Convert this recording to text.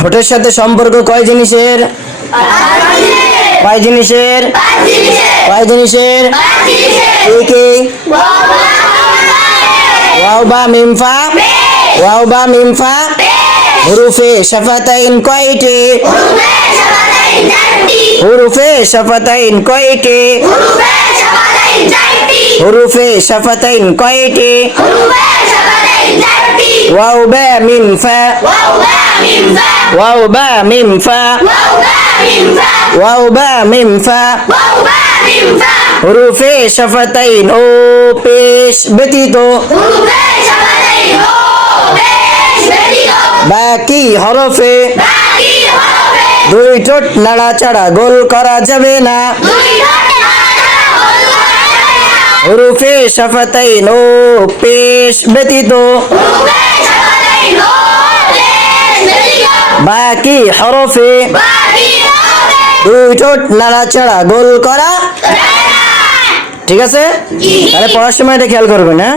ঠোঁটের সাথে সম্পর্ক কয় জিনিসের? কয় জিনিসের? কয় জিনিসের? কি? ওয়াও বা মিম ফা? ওয়াও বা মিম ফা? হুরুফে শাফাতাইন কয়টি? হুরুফে শাফাতাইন কয়টি? হুরুফে শাফাতাইন কয়টি? ওয়াও বা মিম ফা? ওয়াও বা মিম ফা? ওয়াও বা মিম ফা? হুরুফে শাফাতাইন ও পেশ ব্যতীত বাকি হরফে দুই ঠোঁট নাড়াচাড়া গোল করা যাবে না। হুরুফে শাফাতাইন ও পেশ ব্যতীত বাকি হরফে দুই ঠোঁট নাড়াচাড়া গোল করা। ঠিক আছে, তাহলে পড়ার সময় এটা খেয়াল করবেন। হ্যাঁ।